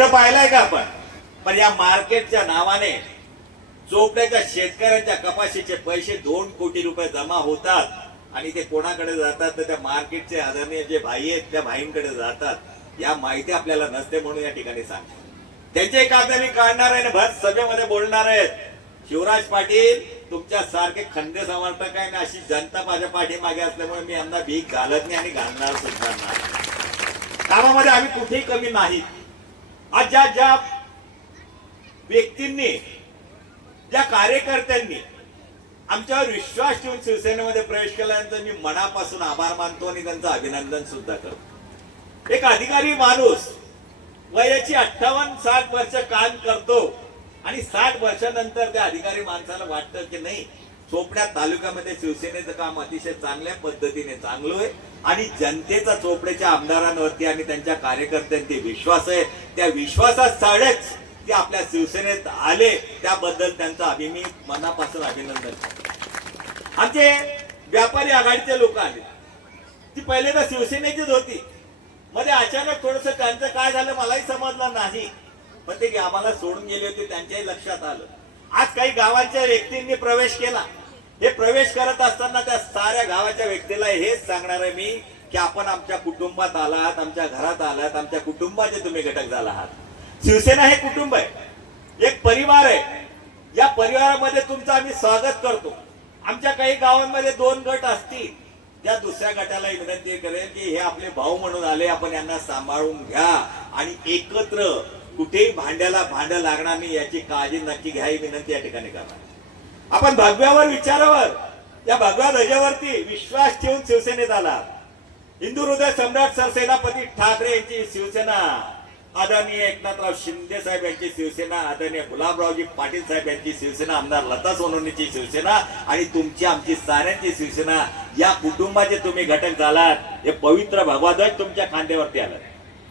सगळं पाहिलंय का आपण? पण या मार्केटच्या नावाने चोपड्याच्या शेतकऱ्यांच्या कपाशीचे पैसे दोन कोटी रुपये जमा होतात आणि ते कोणाकडे जातात? तर त्या मार्केटचे आदरणीय जे भाई आहेत त्या भाईंकडे जातात. या माहिती आपल्याला नसते म्हणून या ठिकाणी सांग त्यांचे कागद मी काढणार आहे भर सभेमध्ये बोलणार आहेत. शिवराज पाटील तुमच्या सारखे खंड समर्थक आहे ना अशी जनता माझ्या पाठीमागे असल्यामुळे मी यांना भीक घालत नाही आणि घालणार सुद्धा नाही. कामामध्ये आम्ही कुठेही कमी नाही. आज ज्या ज्या व्यक्तींनी ज्या कार्यकर्त्यांनी आमच्यावर विश्वास ठेवून शिवसेनेमध्ये प्रवेश केला मी मनापासून आभार मानतो आणि त्यांचं अभिनंदन सुद्धा करतो. एक अधिकारी माणूस वयाची अठ्ठावन्न साठ वर्ष काम करतो आणि साठ वर्षानंतर त्या अधिकारी माणसाला वाटतं की नाही चोपड्या तालुक्यामध्ये शिवसेनेचं काम अतिशय चांगल्या पद्धतीने चांगलं आहे. आणि जनतेचा चोपड्याच्या आमदारांवरती आणि त्यांच्या कार्यकर्त्यांचे विश्वास आहे. त्या विश्वासासाडेच ते आपल्या शिवसेनेत आले. त्याबद्दल त्यांचं अभिमी मनापासून अभिनंदन. आमचे व्यापारी आघाडीचे लोक आले. ती पहिले तर शिवसेनेचीच होती. मध्ये अचानक थोडस त्यांचं काय झालं मलाही समजलं नाही. पण ते आम्हाला सोडून गेले होते त्यांच्याही लक्षात आलं. आज काही गावांच्या व्यक्तींनी प्रवेश केला. हे प्रवेश करत असताना त्या साऱ्या गावाच्या व्यक्तीला हेच सांगणार आहे मी की आपण आमच्या कुटुंबात आलात आमच्या घरात आलात आमच्या कुटुंबाचे तुम्ही घटक झाला आहात. शिवसेना हे कुटुंब आहे एक परिवार आहे. या परिवारामध्ये तुमचं आम्ही स्वागत करतो. आमच्या काही गावांमध्ये दोन गट असतील. त्या दुसऱ्या गटाला एक विनंती करेल की हे आपले भाऊ म्हणून आले आपण यांना सांभाळून घ्या आणि एकत्र कुठेही भांड्याला भांड लागणार नाही याची काळजी नक्की घ्या ही विनंती या ठिकाणी करणार आपण भगव्यावर विचारावर या भगव्या ध्वजावरती विश्वास ठेवून शिवसेनेत आला हिंदू हृदय सम्राट सरसेनापती ठाकरे यांची शिवसेना आदरणीय एकनाथराव शिंदे साहेब यांची शिवसेना आदरणीय गुलाबरावजी पाटील साहेब यांची शिवसेना आमदार लता सोनवणीची शिवसेना आणि तुमची आमची साऱ्यांची शिवसेना या कुटुंबाचे तुम्ही घटक झालात. हे पवित्र भगवा ध्वज तुमच्या खांद्यावरती आलं.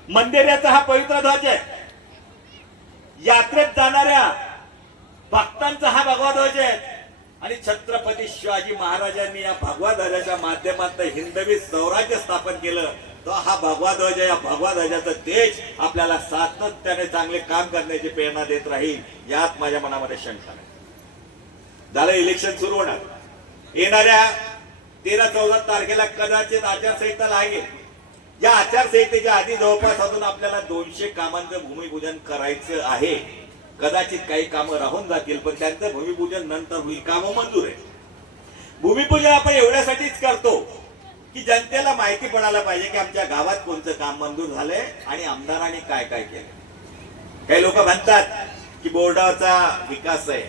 मंदिराचा हा पवित्र ध्वज आहे. यात्रेत जाणाऱ्या भक्तांचा हा भगवा ध्वज आहे. आणि छत्रपती शिवाजी महाराजांनी या भगवा ध्वजाच्या माध्यमातून हिंदवी स्वराज्य स्थापन केलं तर हा भगवा ध्वज या भगवा ध्वजाचा तेज आपल्याला सातत्याने चांगले काम करण्याची प्रेरणा देत राहील यात माझ्या मनामध्ये शंका नाही. झालं इलेक्शन सुरू होणार. येणाऱ्या तेरा चौदा तारखेला कदाचित आचारसंहिता लागेल. या आचारसंहितेच्या आधी जवळपास अजून आपल्याला दोनशे कामांचं भूमिपूजन करायचं आहे. कदाचित काही कामं राहून जातील पण त्यांचं भूमिपूजन नंतर होईल. कामं मंजूर आहे भूमिपूजन आपण एवढ्यासाठीच करतो की जनतेला माहिती पडायला पाहिजे की आमच्या गावात कोणतं काम मंजूर झालंय आणि आमदारांनी काय काय केलं काही लोक म्हणतात की बोर्डाचा विकास आहे.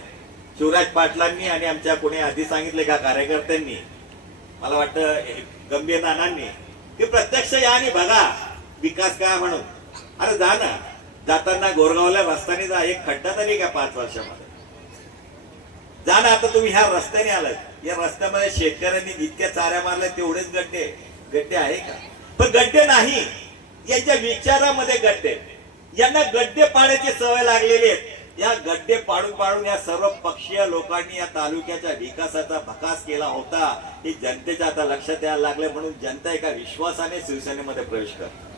शिवराज पाटलांनी आणि आमच्या कोणी आधी सांगितले का कार्यकर्त्यांनी? मला वाटतं गंभीर नानांनी. की प्रत्यक्ष या आणि बघा विकास काय म्हणून? अरे जा ना. जाताना गोरगावला रस्त्याने जा. एक खड्डा तरी का पाच वर्षामध्ये? जा ना आता तुम्ही ह्या रस्त्याने आलात या रस्त्यामध्ये शेतकऱ्यांनी जितक्या चाऱ्या मारल्या तेवढेच गड्डे. गड्डे आहे का? पण गड्डे नाही. यांच्या विचारामध्ये गड्डे. यांना गड्डे पाण्याची सवय लागलेली आहे या गड्डे पाडून पाडून या सर्व पक्षीय लोकांनी या तालुक्याच्या विकासाचा भकास केला होता. हे जनतेच्या आता लक्षात यायला लागले म्हणून जनता एका विश्वासाने शिवसेनेमध्ये प्रवेश करते.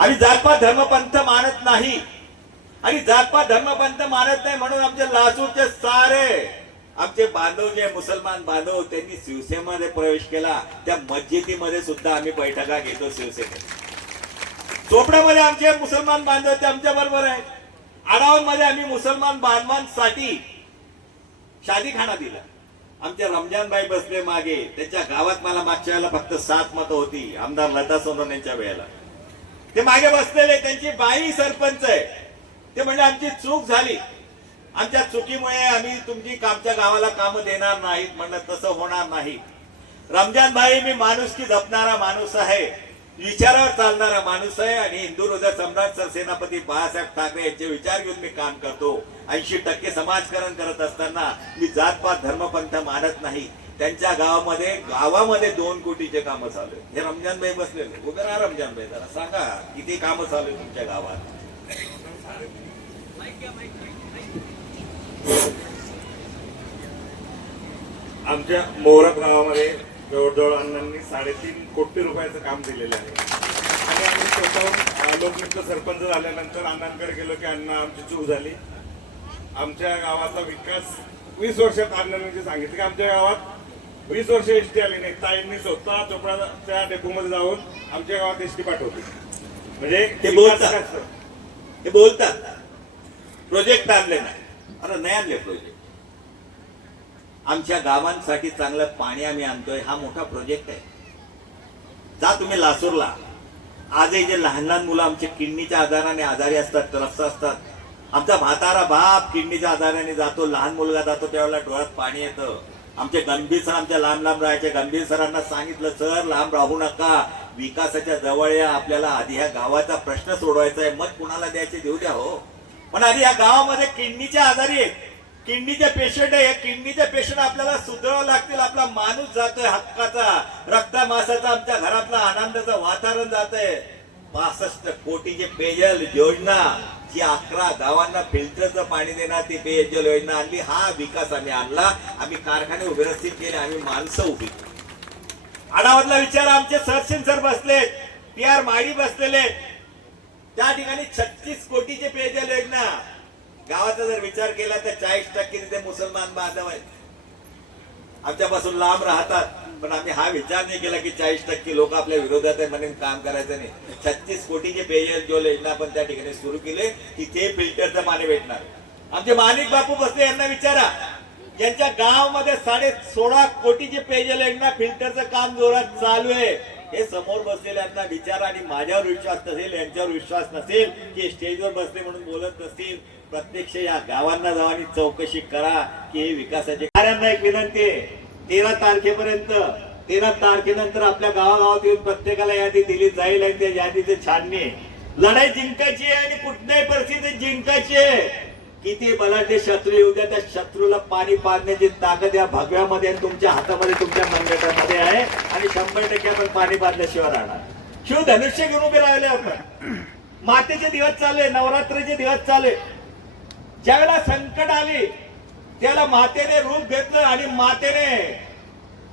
आम्ही जातपात धर्मपंथ मानत नाही. आणि जातपात धर्मपंथ मानत नाही म्हणून आमचे लासूरचे सारे आमचे बांधव जे मुसलमान बांधव त्यांनी शिवसेनेमध्ये प्रवेश केला. त्या मस्जिदीमध्ये सुद्धा आम्ही बैठका घेतो शिवसेनेत. चोपड्यामध्ये आमचे मुसलमान बांधव ते आमच्या बरोबर आहेत. आडावमध्ये आम्ही मुसलमान बांधवांसाठी शादीखाना दिला. आमचे रमजान भाई बसले मागे. त्याच्या गावात मला मागच्या वेळेला फक्त सात मतं होती. आमदार लता सोनवणे यांच्या वेळेला. ते मागे बसलेले त्यांची बाई सरपंच आहे. ते म्हणजे आमची चूक झाली. आमच्या चुकीमुळे आम्ही तुमची आमच्या गावाला काम देणार नाहीत म्हणलं तसं होणार नाही. रमजान भाई मी माणुसकी जपणारा माणूस आहे. विचारावर चालणारा माणूस आहे आणि हिंदू हृदय सम्राट सरसेनापती बाळासाहेब ठाकरे यांचे विचार घेऊन मी काम करतो. ऐंशी टक्के समाजकारण करत असताना मी जातपात धर्मपंथ मानत नाही. त्यांच्या गावामध्ये गावामध्ये दोन कोटीचे कामं चालू हे रमजान भाई बसलेले. उभे राहा रमजान भाई जरा सांगा किती कामं चालू आहे तुमच्या गावात? आमच्या मोहरत गावामध्ये जवळजवळ अण्णांनी साडेतीन कोटी रुपयाचं काम दिलेलं आहे. आणि आम्ही स्वतःहून सरपंच झाल्यानंतर अण्णांकडे गेलो की अण्णा आमची चूक झाली. आमच्या गावाचा विकास वीस वर्षात अण्णांनी सांगितलं की आमच्या गावात वीस वर्ष एस टी आली नाही. ताईंनी स्वतः चोपडाच्या डेपोमध्ये जाऊन आमच्या गावात एस टी पाठवली. म्हणजे ते बोलतात. हे बोलतात. प्रोजेक्ट आणले नाही. अरे नाही आणले प्रोजेक्ट आमच्या गावांसाठी चांगलं पाणी आम्ही आणतोय. हा मोठा प्रोजेक्ट आहे. जा तुम्ही लासूरला. आजही जे लहान लहान मुलं आमचे किडनीच्या आजाराने आजारी असतात त्रस्त असतात. आमचा म्हातारा बाप किडनीच्या आजाराने जातो लहान मुलगा जातो त्यावेळेला डोळ्यात पाणी येतं. आमचे गंभीर सर आमच्या लांब लांब राहायचे. गंभीर सरांना सांगितलं सर लांब राहू नका. विकासाच्या जवळ या आपल्याला. आधी ह्या गावाचा प्रश्न सोडवायचा आहे मग कुणाला द्यायचे? देऊ द्या हो. पण आधी या गावामध्ये किडनीच्या आजारी आहेत. किडनीचे पेशंट आहे. किडनीचे पेशंट आपल्याला सुधारावं लागतील. आपला माणूस जातोय हक्काचा. रक्ता मासाचा आमच्या घरातला आनंदाचं वातावरण जात आहे पासष्ट कोटीचे पेयजल योजना जी अकरा गावांना फिल्टरचं पाणी देणार ती पेयजल योजना आणली. हा विकास आम्ही आणला. आम्ही कारखाने उभे केले आम्ही माणसं उभी केली. आढावातला विचार आमचे सरसिन सर बसले पी आर माडी बसलेले. त्या ठिकाणी छत्तीस कोटीचे पेयजल योजना. गावाचा जर विचार केला तर चाळीस टक्के तिथे मुसलमान बांधव आहेत. आमच्यापासून लांब राहतात. पण आम्ही हा विचार नाही केला की चाळीस टक्के लोक आपल्या विरोधात आहे म्हणून काम करायचं नाही. छत्तीस कोटीचे पेयजल जो योजना आपण त्या ठिकाणी सुरू केले की ते फिल्टरचं माने भेटणार. आमचे माणिक बापू बसले यांना विचारा. यांच्या गावामध्ये साडे सोळा कोटीचे पेयजल योजना फिल्टरचं काम जोरात चालू आहे. हे समोर बसलेल्यांना विचार आणि माझ्यावर विश्वास नसेल यांच्यावर विश्वास नसेल की स्टेजवर बसले म्हणून बोलत नसतील. प्रत्यक्ष या गावांना जावा चौकशी करा की हे विकासाचे कार्यांना एक विनंती आहे. तेरा तारखेपर्यंत तेरा तारखेनंतर आपल्या गावागावात येऊन प्रत्येकाला यादी दिली जाईल आणि त्या यादीचे छाननी लढाई जिंकायची आहे आणि कुठल्याही परिस्थितीत जिंकायची आहे. किती बलाढ्य शत्रू येऊ द्या त्या शत्रूला पाणी पाडण्याची ताकद या भगव्यामध्ये आणि तुमच्या हातामध्ये तुमच्या मनगटामध्ये आहे. आणि शंभर टक्के आपण पाणी पाडल्याशिवाय राहणार. शिव धनुष्य घेऊन उभे राहिले आपण. मातेचे दिवस चालले नवरात्रीचे दिवस चालले ज्यावेळेला संकट आली त्याला मातेने रूप घेतलं आणि मातेने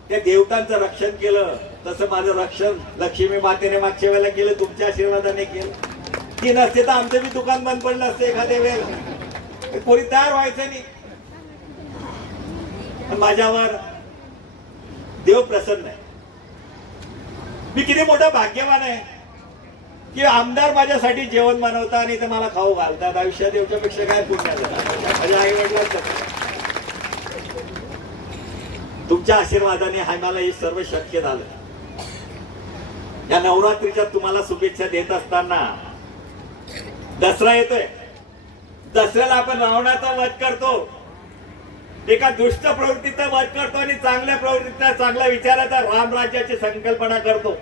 त्या देवतांचं रक्षण केलं. तसं माझं रक्षण लक्ष्मी मातेने मागच्या वेळेला केलं तुमच्या आशीर्वादाने केलं. ती नसते तर आमचं बी दुकान बंद पडलं असतं एखाद्या वेळेला. कोणी तयार व्हायचं नाही. माझ्यावर देव प्रसन्न आहे. मी किती मोठा भाग्यवान आहे की आमदार माझ्यासाठी जेवण बनवतात आणि ते मला खाऊ घालतात. आयुष्यात देवच्यापेक्षा काय पुण्याचं माझ्या आई वडिलांचं तुमच्या आशीर्वादाने हा मला हे सर्व शक्य झालं. या नवरात्रीच्या तुम्हाला शुभेच्छा देत असताना दसरा येतोय. दसऱ्याला आपण रावणाचा वध करतो. एका दुष्ट प्रवृत्तीचा वध करतो आणि चांगल्या प्रवृत्तीचा चांगल्या विचाराचा रामराज्याची संकल्पना करतो.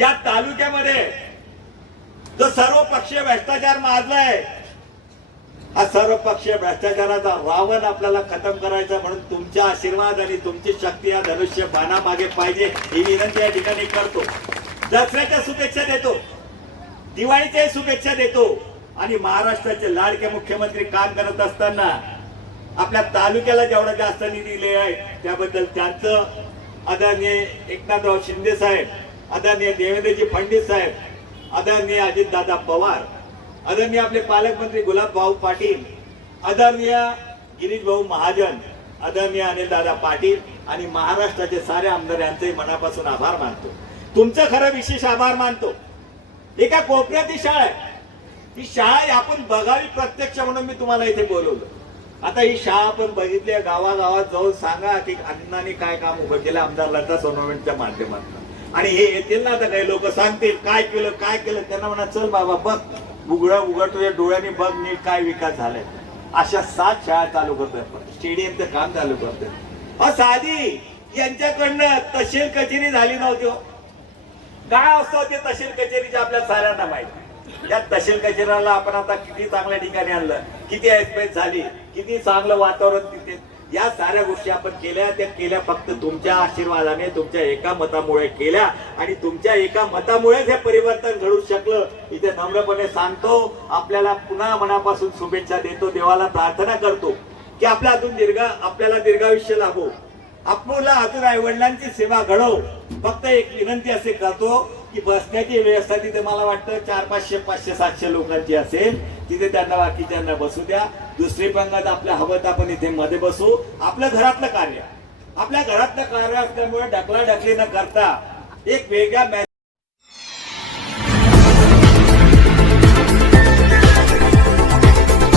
या तालुक्यामध्ये जो सर्व पक्षीय भ्रष्टाचार माजलाय हा सर्व पक्षीय भ्रष्टाचाराचा रावण आपल्याला खतम करायचा म्हणून तुमच्या आशीर्वाद आणि तुमची शक्ती या धनुष्य बाणामागे पाहिजे ही विनंती या ठिकाणी करतो. दसऱ्याच्या शुभेच्छा देतो. दिवाळीच्या शुभेच्छा देतो. आणि महाराष्ट्राचे लाडके मुख्यमंत्री काम करत असताना आपल्या तालुक्याला जेवढा जास्त निधी दिले आहे त्याबद्दल त्यांचं आदरणीय एकनाथराव शिंदे साहेब आदरणीय देवेंद्रजी फडणवीस साहेब आदरणीय अजितदादा पवार आदरणीय आपले पालकमंत्री गुलाबभाऊ पाटील आदरणीय गिरीश भाऊ महाजन आदरणीय अनिलदादा पाटील आणि महाराष्ट्राचे सारे आमदार यांचे मनापासून आभार मानतो. तुमचं खरं विशेष आभार मानतो. एका कोपऱ्यात शाळा आहे. ही शाळा आपण बघावी प्रत्यक्ष म्हणून मी तुम्हाला इथे बोलवलं. आता ही शाळा आपण बघितली गावागावात जाऊन सांगा की अण्णाने काय काम उभं केलं आमदार लता सोनवणेच्या माध्यमातून. आणि हे येतील ना आता काही लोक सांगतील काय केलं काय केलं त्यांना म्हणा चल बाबा बघ. उघडा उघड तुझ्या डोळ्याने बघ नीट काय विकास झालाय. अशा सात शाळा चालू करतोय स्टेडियमचं काम चालू करतोय. साधी यांच्याकडनं तहसील कचेरी झाली नव्हती हो. काय असतं ते तहसील कचेरीचे आपल्या साऱ्यांना माहिती या तहसील कचेरीला आपण आता किती चांगल्या ठिकाणी आणलं किती ऐसपैस झाली किती चांगलं वातावरण तिथे या साऱ्या गोष्टी आपण केल्या त्या केल्या फक्त तुमच्या आशीर्वादाने तुमच्या एका मतामुळे केल्या. आणि तुमच्या एका मतामुळेच हे परिवर्तन घडू शकलं. इथे नम्रपणे सांगतो. आपल्याला पुन्हा मनापासून शुभेच्छा देतो. देवाला प्रार्थना करतो की आपल्या अजून दीर्घ आपल्याला दीर्घायुष्य लाभो. आपल्याला अजून आई वडिलांची सेवा घडव फक्त एक विनंती असे करतो की बसण्याची व्यवस्था तिथे मला वाटतं चार पाचशे पाचशे सातशे लोकांची असेल. तिथे त्यांना बाकीच्यांना बसू द्या. दुसरी पंगत आपल्या हवं आपण इथे मध्ये बसू. आपल्या घरातलं कार्य. आपल्या घरातलं कार्य असल्यामुळे ढकला ढकली न करता एक वेगळ्या